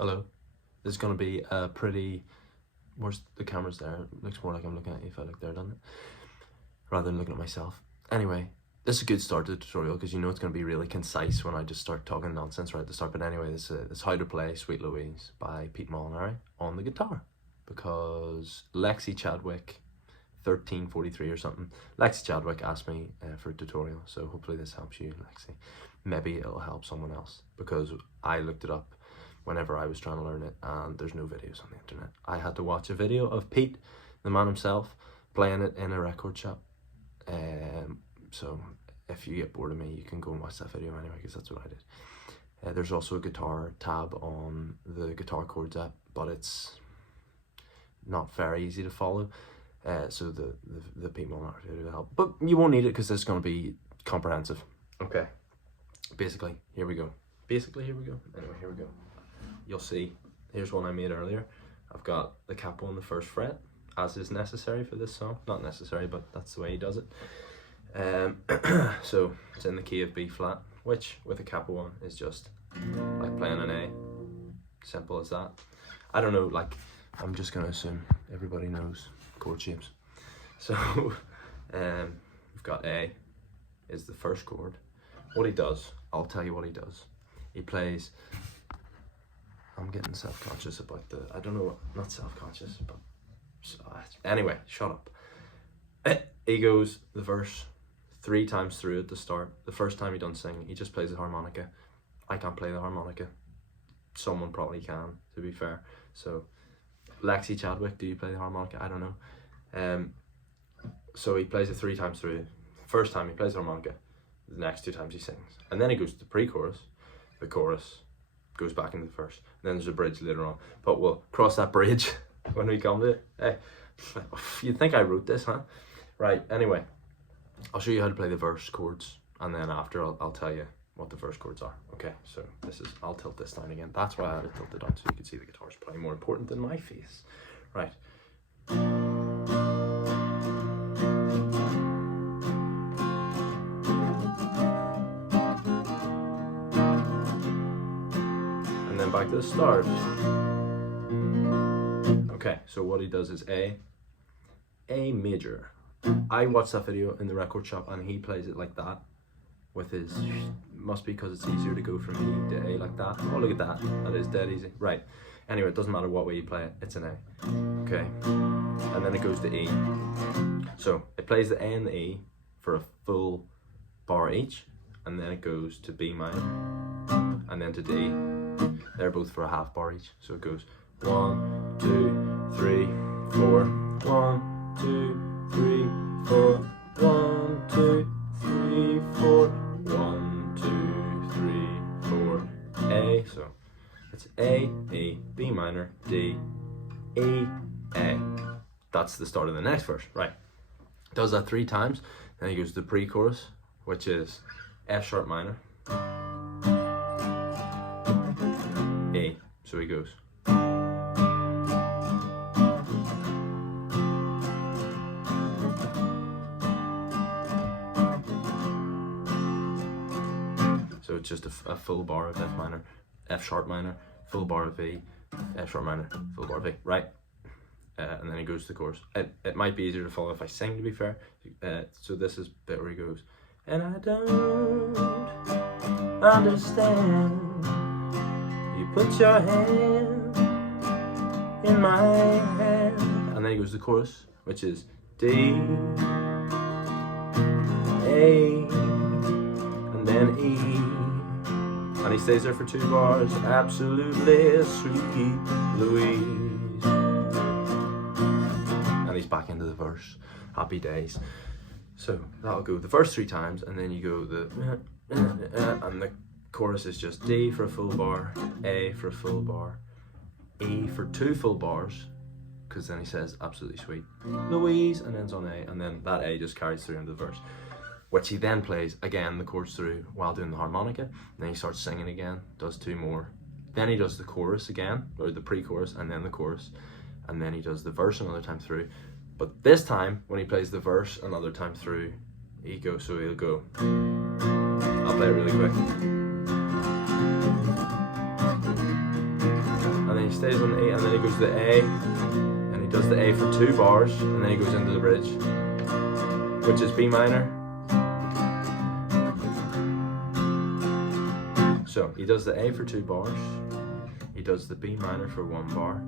Hello. This is going to be a pretty... Where's the camera's there? It looks more like I'm looking at you if I look there, doesn't it? Rather than looking at myself. Anyway, this is a good start to the tutorial because you know it's going to be really concise when I just start talking nonsense right at the start. But anyway, this is how to play Sweet Louise by Pete Molinari on the guitar. Because Lexi Chadwick, 1343 or something, Lexi Chadwick asked me for a tutorial. So hopefully this helps you, Lexi. Maybe it'll help someone else because I looked it up whenever I was trying to learn it and there's no videos on the internet. I had to watch a video of Pete, the man himself, playing it in a record shop. So if you get bored of me, you can go and watch that video anyway, because that's what I did. There's also a guitar tab on the guitar chords app, but it's not very easy to follow. So the Pete Molinari video will help, but you won't need it because it's going to be comprehensive. Okay, basically here we go. Anyway, here we go. You'll see, here's one I made earlier. I've got the capo on the first fret, as is necessary for this song. Not necessary, but that's the way he does it. So it's in the key of B flat, which with a capo on is just like playing an A. Simple as that. I don't know, like, I'm just gonna assume everybody knows chord shapes. So we've got A is the first chord. What he does, I'll tell you what he does. He plays, I'm getting self-conscious about the, I don't know, not self-conscious, but anyway, shut up. He goes the verse 3 times through at the start. The first time he doesn't sing, he just plays the harmonica. I can't play the harmonica. Someone probably can, to be fair. So, Lexi Chadwick, do you play the harmonica? I don't know. So he plays it 3 times through. First time he plays the harmonica. The next 2 times he sings. And then he goes to the pre-chorus. The chorus goes back into the verse. And then there's a bridge later on. But we'll cross that bridge when we come to it. Hey, you'd think I wrote this, huh? Right, anyway, I'll show you how to play the verse chords, and then after I'll tell you what the verse chords are. Okay, so this is, I'll tilt this down again. That's why I had it tilted down, so you can see the guitar's probably more important than my face. Right. And then back to the start. Okay, so what he does is A major. I watched that video in the record shop and he plays it like that with his, must be because it's easier to go from E to A like that. Oh, look at that, that is dead easy. Right, anyway, it doesn't matter what way you play it, it's an A. Okay, and then it goes to E. So it plays the A and the E for a full bar each, and then it goes to B minor, and then to D. They're both for a half bar each, so it goes 1, 2, 3, 4, 1, 2, 3, 4, 1, 2, 3, 4, 1, 2, 3, 4, A. So it's A, E, B minor, D, E, A. That's the start of the next verse, right? Does that 3 times, then he goes to the pre-chorus, which is F sharp minor, A. So he goes. So it's just a full bar of F minor, F sharp minor, full bar of V, F sharp minor, full bar of V, right? And then he goes to the chorus. It might be easier to follow if I sing, to be fair. So this is the bit where he goes, and I don't understand. You put your hand in my hand. And then he goes to the chorus, which is D, A, and then E. And he stays there for 2 bars, absolutely Sweet Louise. And he's back into the verse, happy days. So that'll go the first 3 times, and then you go the, and the chorus is just D for a full bar, A for a full bar, E for 2 full bars, because then he says absolutely Sweet Louise, and ends on A, and then that A just carries through into the verse, which he then plays again the chords through while doing the harmonica. And then he starts singing again, does 2 more. Then he does the chorus again, or the pre-chorus, and then the chorus. And then he does the verse another time through. But this time, when he plays the verse another time through, he goes, so he'll go. I'll play it really quick. stays on the E, and then he goes to the A, and he does the A for 2 bars, and then he goes into the bridge, which is B minor. So he does the A for 2 bars, he does the B minor for 1 bar,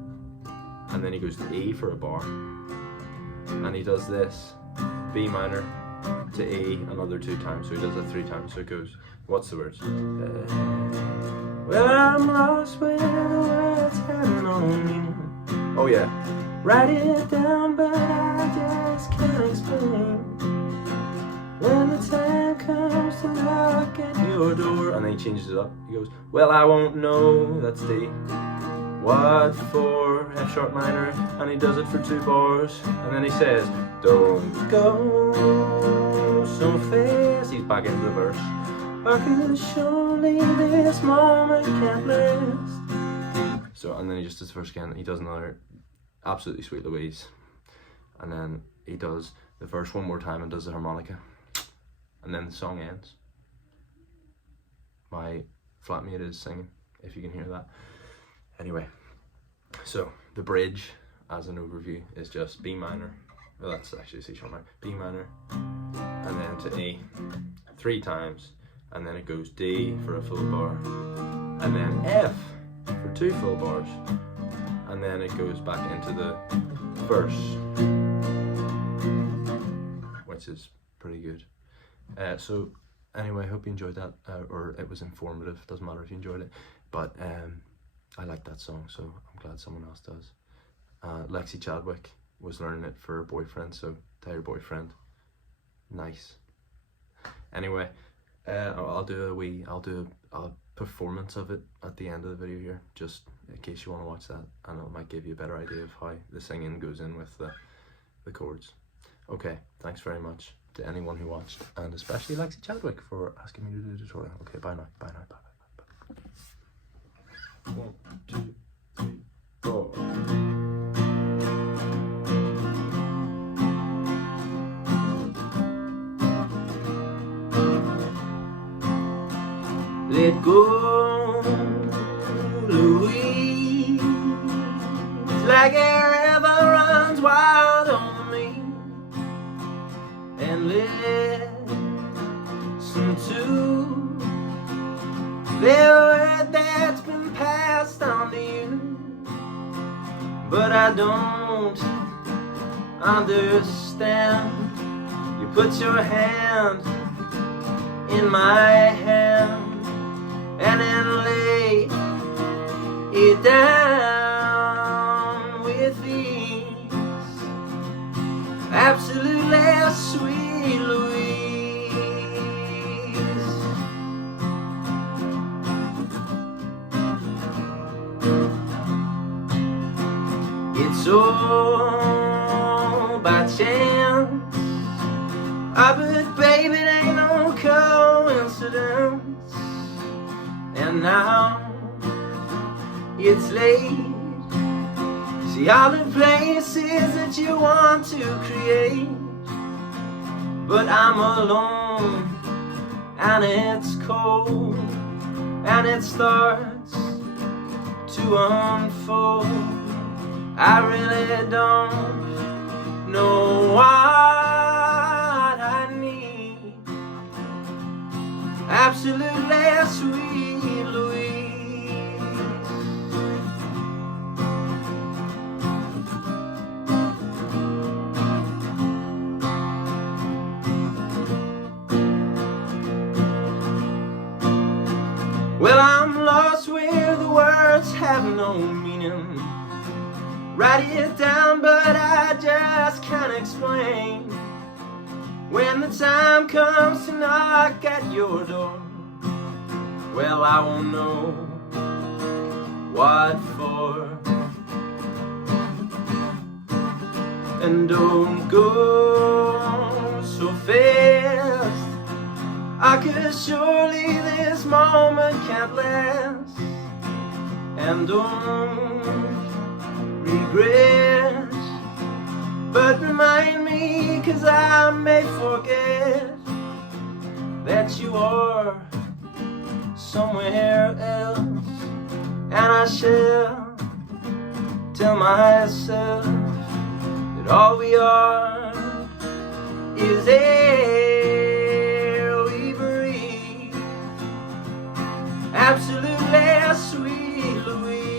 and then he goes to E for a bar, and he does this B minor to E another 2 times, so he does it 3 times. So it goes, what's the words? Well, I'm lost where the words have no meaning. Oh yeah. Write it down, but I just can't explain. When the time comes to knock at your door, and then he changes it up. He goes, well, I won't know, that's D. What for? F sharp minor, and he does it for 2 bars, and then he says, don't go so fast. He's back into the verse. Because surely this moment can't last. So, and then he just does the verse again. He does another absolutely Sweet Louise, and then he does the verse 1 more time and does the harmonica, and then the song ends. My flatmate is singing, if you can hear that. Anyway, so the bridge, as an overview, is just B minor. Well, that's actually C sharp minor. B minor, and then to E 3 times, and then it goes D for a full bar, and then F for 2 full bars, and then it goes back into the verse, which is pretty good. So anyway, I hope you enjoyed that, or it was informative. Doesn't matter if you enjoyed it, but I like that song, so I'm glad someone else does. Lexi Chadwick was learning it for her boyfriend, so tell your boyfriend. Nice. Anyway, I'll do a performance of it at the end of the video here, just in case you want to watch that, and it might give you a better idea of how the singing goes in with the chords. Okay, thanks very much to anyone who watched, and especially Lexi Chadwick for asking me to do the tutorial. Okay, bye now, bye now, bye bye bye bye. 1, 2, 3, 4. Let go, Louise, like a river runs wild over me, and listen to the word that's been passed on to you, but I don't understand. You put your hand in my hand, and then lay it down with ease. Absolutely Sweet Louise. It's all by chance, but baby, it ain't no coincidence. And now it's late. See all the places that you want to create, but I'm alone, and it's cold, and it starts to unfold. I really don't know what I need. Absolutely Sweet Louise. Well, I'm lost where the words have no meaning. Write it down, but I just can't explain. When the time comes to knock at your door, well, I won't know what for. And don't go so fast, cause surely this moment can't last. And don't regret, but remind me, cause I may forget that you are somewhere else, and I shall tell myself that all we are is air we breathe. Absolutely sweet Louise.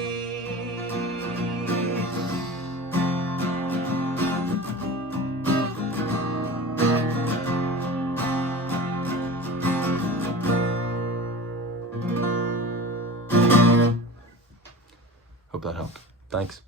Hope that helped. Thanks.